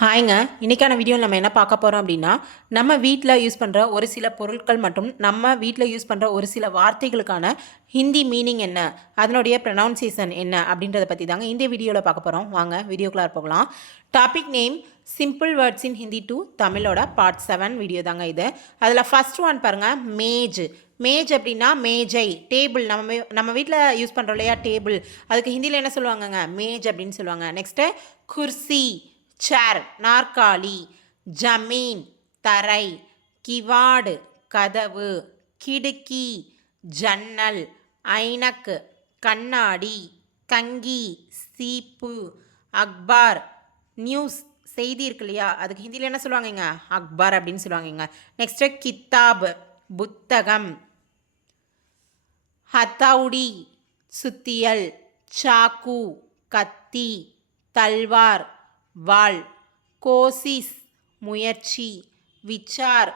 ஹாய்ங்க. இன்றைக்கான வீடியோவில் நம்ம என்ன பார்க்க போகிறோம் அப்படின்னா, நம்ம வீட்டில் யூஸ் பண்ணுற ஒரு சில பொருட்கள் மற்றும் நம்ம வீட்டில் யூஸ் பண்ணுற ஒரு சில வார்த்தைகளுக்கான ஹிந்தி மீனிங் என்ன, அதனுடைய ப்ரொனவுன்சியேஷன் என்ன அப்படின்றத பற்றி தாங்க இந்த வீடியோவில் பார்க்க போகிறோம். வாங்க வீடியோக்குள்ளார போகலாம். Topic name simple words in Hindi to தமிழோட பார்ட் 7 வீடியோ தாங்க இது. அதில் ஃபர்ஸ்ட் ஒன் பாருங்கள், மேஜ். மேஜ் அப்படின்னா மேஜை, டேபிள். நம்ம வீட்டில் யூஸ் பண்ணுறோம் இல்லையா டேபிள், அதுக்கு ஹிந்தியில் என்ன சொல்லுவாங்கங்க, மேஜ் அப்படின்னு சொல்லுவாங்க. நெக்ஸ்ட்டு குர்சி, சேர் நாற்காலி, ஜமீன் தரை, கிவாடு கதவு, கிடுக்கி ஜன்னல், ஐனக் கண்ணாடி, கங்கி சீப்பு, அக்பார் நியூஸ் செய்தி இருக்கு இல்லையா, அதுக்கு ஹிந்தியில் என்ன சொல்லுவாங்கங்க, அக்பார் அப்படின்னு சொல்லுவாங்கங்க. நெக்ஸ்ட்டு கித்தாப் புத்தகம், ஹத்தவுடி சுத்தியல், சாக்கு கத்தி, தல்வார் வாள், கோசிஸ் முயற்சி, விச்சார்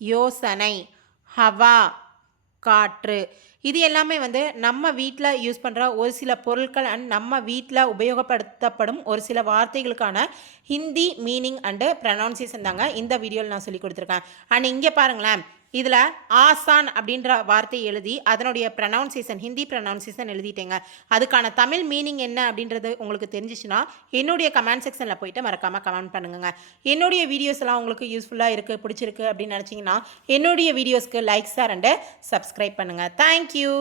யோசனை, ஹவா காற்று. இது எல்லாமே நம்ம வீட்டில் யூஸ் பண்ணுற ஒரு சில பொருட்கள் அண்ட் நம்ம வீட்டில் உபயோகப்படுத்தப்படும் ஒரு சில வார்த்தைகளுக்கான ஹிந்தி மீனிங் அண்டு ப்ரனவுன்சியேஷன் தாங்க இந்த வீடியோவில் நான் சொல்லி கொடுத்துருக்கேன். அண்ட் இங்கே பாருங்களேன், இதில் ஆசான் அப்படின்ற வார்த்தை எழுதி அதனுடைய ப்ரனவுன்சியேஷன், ஹிந்தி ப்ரனவுன்சியேஷன் எழுதிட்டேங்க. அதுக்கான தமிழ் மீனிங் என்ன அப்படின்றது உங்களுக்கு தெரிஞ்சிச்சுன்னா என்னுடைய கமெண்ட் செக்ஷனில் போய்ட்டு மறக்காமல் கமெண்ட் பண்ணுங்க. என்னுடைய வீடியோஸ் எல்லாம் உங்களுக்கு யூஸ்ஃபுல்லாக இருக்குது, பிடிச்சிருக்கு அப்படின்னு நினச்சிங்கன்னா என்னுடைய வீடியோஸ்க்கு லைக் ஷேர் அண்டு சப்ஸ்கிரைப் பண்ணுங்கள். தேங்க்யூ.